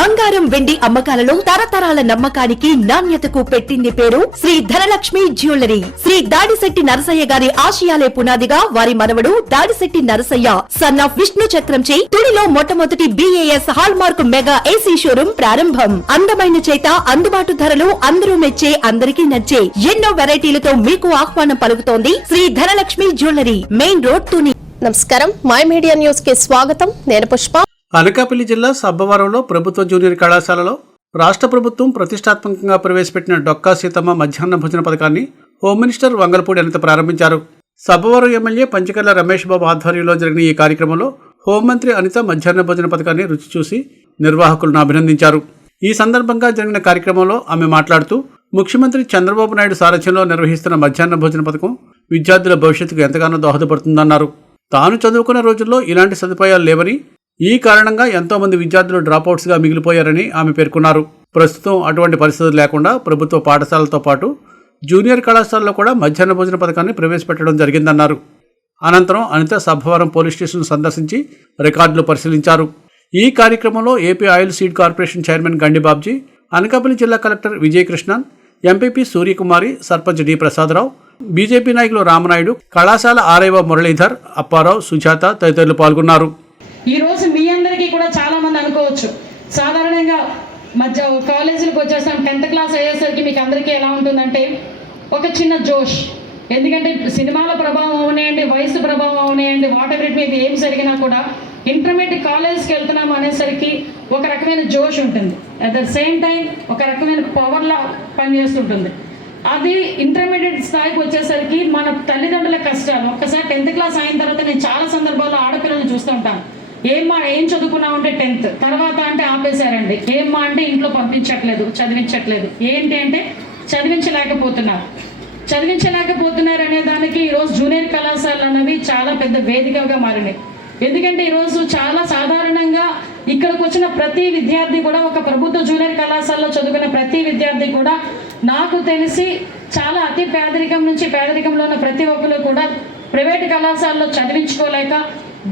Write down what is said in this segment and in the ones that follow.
బంగారం వెండి అమ్మకాలలో తరతరాల నమ్మకానికి నాణ్యతకు పెట్టింది పేరు శ్రీ ధనలక్ష్మి జ్యువెలరీ. శ్రీ దాడిశెట్టి నరసయ్య గారి ఆశయాలే పునాదిగా వారి మనవడు దాడిశెట్టి నరసయ్య సన్ ఆఫ్ విష్ణు చక్రంచే తుడిలో మొట్టమొదటి BAS hall mark mega AC showroom ప్రారంభం. అందమైన చేత అందుబాటు ధరలు అందరూ మెచ్చే అందరికీ నచ్చే ఎన్నో వెరైటీలతో మీకు ఆహ్వానం పలుకుతోంది Sri Dhanalakshmi jewellery, main road Tuni. నమస్కారం, మై మీడియా న్యూస్ కి స్వాగతం. నేను పుష్ప. అనకాపల్లి జిల్లా సబ్బవరంలో ప్రభుత్వ జూనియర్ కళాశాలలో రాష్ట్ర ప్రభుత్వం ప్రతిష్టాత్మకంగా ప్రవేశపెట్టిన డొక్కా సీతమ్మ మధ్యాహ్న భోజన పథకాన్ని హోమ్ మినిస్టర్ వంగలపూడి అనిత ప్రారంభించారు. సబ్బవరం ఎమ్మెల్యే పంచకర్ల రమేష్ బాబు ఆధ్వర్యంలో జరిగిన ఈ కార్యక్రమంలో హోంమంత్రి అనిత మధ్యాహ్న భోజన పథకాన్ని రుచి చూసి నిర్వాహకులను అభినందించారు. ఈ సందర్భంగా జరిగిన కార్యక్రమంలో ఆమె మాట్లాడుతూ ముఖ్యమంత్రి చంద్రబాబు నాయుడు సారథ్యంలో నిర్వహిస్తున్న మధ్యాహ్న భోజన పథకం విద్యార్థుల భవిష్యత్తుకు ఎంతగానో దోహదపడుతుందన్నారు. తాను చదువుకున్న రోజుల్లో ఇలాంటి సదుపాయాలు లేవని, ఈ కారణంగా ఎంతో మంది విద్యార్థులు డ్రాపౌట్స్గా మిగిలిపోయారని ఆమె పేర్కొన్నారు. ప్రస్తుతం అటువంటి పరిస్థితులు లేకుండా ప్రభుత్వ పాఠశాలతో పాటు జూనియర్ కళాశాలలో కూడా మధ్యాహ్న భోజన పథకాన్ని ప్రవేశపెట్టడం జరిగిందన్నారు. అనంతరం అనిత సబ్బవరం పోలీస్ స్టేషన్ సందర్శించి రికార్డులు పరిశీలించారు. ఈ కార్యక్రమంలో AP oil seed corporation chairman Gandi Babji, Anakapalli జిల్లా collector Vijayakrishnan, MPP Suryakumari, sarpanch D Prasadarao, BJP నాయకులు రామనాయుడు, కళాశాల ఆర్ఐఓ మురళీధర్, అప్పారావు, సుజాత తదితరులు పాల్గొన్నారు. ఈ రోజు మీ అందరికీ కూడా చాలా మంది అనుకోవచ్చు, సాధారణంగా కాలేజీలకు వచ్చేసాం, 10th క్లాస్ అయ్యేసరికి మీకు అందరికీ ఎలా ఉంటుందంటే ఒక చిన్న జోష్. ఎందుకంటే సినిమాల ప్రభావం అవునాయండి, వయసు ప్రభావం అవునాయండి, వాటర్ రేట్ మీద ఏం జరిగినా కూడా ఇంటర్మీడియట్ కాలేజ్కి వెళ్తున్నాం అనేసరికి ఒక రకమైన జోష్ ఉంటుంది. అట్ ద సేమ్ టైం ఒక రకమైన పవర్లా పనిచేస్తుంటుంది. అది ఇంటర్మీడియట్ స్థాయికి వచ్చేసరికి మన తల్లిదండ్రుల కష్టాలు. ఒక్కసారి 10th క్లాస్ అయిన తర్వాత నేను చాలా సందర్భాల్లో ఆడపిల్లలను చూస్తూ ఉంటాను. ఏం చదువుకున్నావు అంటే 10th తర్వాత అంటే ఆపేశారండి. ఏమ్మా అంటే ఇంట్లో పంపించట్లేదు, చదివించట్లేదు. ఏంటి అంటే చదివించలేకపోతున్నారు అనే దానికి ఈరోజు జూనియర్ కళాశాలలు అనేవి చాలా పెద్ద వేదికగా మారినాయి. ఎందుకంటే ఈరోజు చాలా సాధారణంగా ఇక్కడికి వచ్చిన ప్రతి విద్యార్థి కూడా, ఒక ప్రభుత్వ జూనియర్ కళాశాలలో చదువుకున్న ప్రతి విద్యార్థి కూడా నాకు తెలిసి చాలా అతి పేదరికం నుంచి పేదరికంలో ఉన్న ప్రతి ఒక్కరు కూడా ప్రైవేట్ కళాశాలలో చదివించుకోలేక,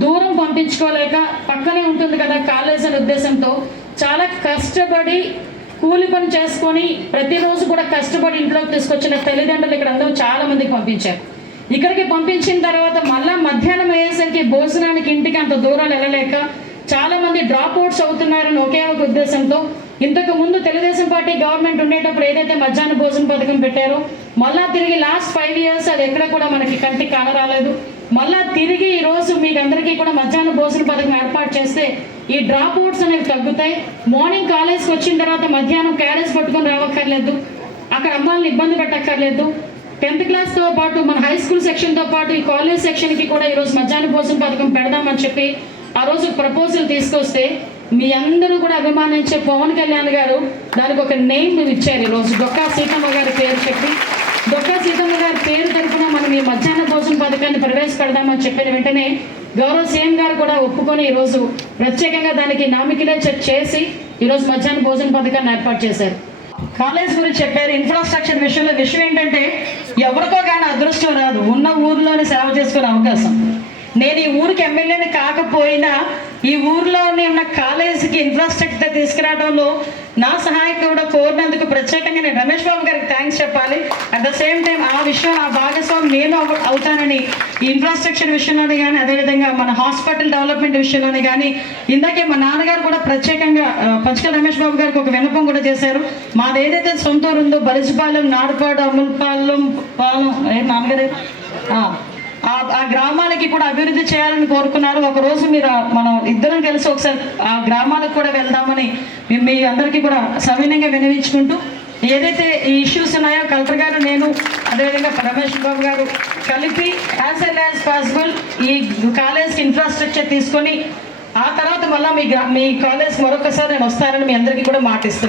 దూరం పంపించుకోలేక, పక్కనే ఉంటుంది కదా కాలేజ్ అనే ఉద్దేశంతో చాలా కష్టపడి కూలి పని చేసుకొని ప్రతిరోజు కూడా కష్టపడి ఇంట్లోకి తీసుకొచ్చిన తల్లిదండ్రులు ఇక్కడ అందరూ చాలా మందికి పంపించారు. ఇక్కడికి పంపించిన తర్వాత మళ్ళా మధ్యాహ్నం అయ్యేసరికి భోజనానికి ఇంటికి అంత దూరం వెళ్ళలేక చాలా మంది డ్రాప్ అవుట్స్ అవుతున్నారని ఒకే ఒక ఉద్దేశంతో ఇంతకు ముందు తెలుగుదేశం పార్టీ గవర్నమెంట్ ఉండేటప్పుడు ఏదైతే మధ్యాహ్న భోజన పథకం పెట్టారో మళ్ళా తిరిగి లాస్ట్ 5 years అది ఎక్కడ కూడా మనకి కంటికి కానరాలేదు. మళ్ళా తిరిగి ఈరోజు మీకు అందరికీ కూడా మధ్యాహ్న భోజన పథకం ఏర్పాటు చేస్తే ఈ డ్రాప్ అవుట్స్ అనేవి తగ్గుతాయి. మార్నింగ్ కాలేజ్కి వచ్చిన తర్వాత మధ్యాహ్నం క్యారేజ్ పట్టుకొని రావక్కర్లేదు, అక్కడ అమ్మాయిని ఇబ్బంది పెట్టక్కర్లేదు. 10th క్లాస్తో పాటు మన హై స్కూల్ సెక్షన్తో పాటు ఈ కాలేజ్ సెక్షన్కి కూడా ఈరోజు మధ్యాహ్న భోజన పథకం పెడదామని చెప్పి ఆ రోజు ప్రపోజల్ తీసుకొస్తే మీ అందరూ కూడా అభిమానించే పవన్ కళ్యాణ్ గారు దానికి ఒక నేమ్ ఇచ్చారు. ఈరోజు డొక్కా సీతమ్మ గారి పేరు చెప్పి, డొక్కా సీతమ్మ గారి పేరు తరఫున మనం ఈ మధ్యాహ్న భోజన పథకాన్ని ప్రవేశపెడదామని చెప్పిన వెంటనే గౌరవ సీఎం గారు కూడా ఒప్పుకొని ఈరోజు ప్రత్యేకంగా దానికి నామినేట్ చేసి ఈరోజు మధ్యాహ్న భోజన పథకాన్ని ఏర్పాటు చేశారు. కాలేజ్ గురించి చెప్పారు. ఇన్ఫ్రాస్ట్రక్చర్ విషయంలో విషయం ఏంటంటే ఎవరికో కానీ అదృష్టం రాదు, ఉన్న ఊర్లోనే సేవ చేసుకునే అవకాశం. నేను ఈ ఊరికి ఎమ్మెల్యేని కాకపోయినా ఈ ఊర్లోనే ఉన్న కాలేజీకి ఇన్ఫ్రాస్ట్రక్చర్ తీసుకురావడంలో నా సహాయం కూడా కోరినందుకు ప్రత్యేకంగా నేను రమేష్ బాబు గారికి థ్యాంక్స్ చెప్పాలి. అట్ ద సేమ్ టైం ఆ విషయం ఆ భాగస్వామి నేను అవుతానని ఈ ఇన్ఫ్రాస్ట్రక్చర్ విషయంలోనే కానీ, అదేవిధంగా మన హాస్పిటల్ డెవలప్మెంట్ విషయంలోనే కానీ, ఇందాకే మా నాన్నగారు కూడా ప్రత్యేకంగా పంచకల రమేష్ బాబు గారికి ఒక విన్నపం కూడా చేశారు. మాది ఏదైతే సొంత ఊరు ఉందో బలిజిపాలెం, నాడుపాడు, అమూల్పాలెం నాన్నగారు ఆ గ్రామాలకి కూడా అభివృద్ధి చేయాలని కోరుకున్నారు. ఒకరోజు మీరు మనం ఇద్దరం కలిసి ఒకసారి ఆ గ్రామాలకు కూడా వెళ్దామని మీ అందరికీ కూడా సవినయంగా వినవించుకుంటూ, ఏదైతే ఈ ఇష్యూస్ ఉన్నాయో కలెక్టర్ గారు, నేను, అదేవిధంగా రమేష్ బాబు గారు కలిపి యాజ్ ఎల్ యాజ్ పాసిబుల్ ఈ కాలేజ్కి ఇన్ఫ్రాస్ట్రక్చర్ తీసుకొని ఆ తర్వాత మళ్ళీ మీ కాలేజ్కి మరొకసారి నేను వస్తానని మీ అందరికీ కూడా మాటిస్తున్నాను.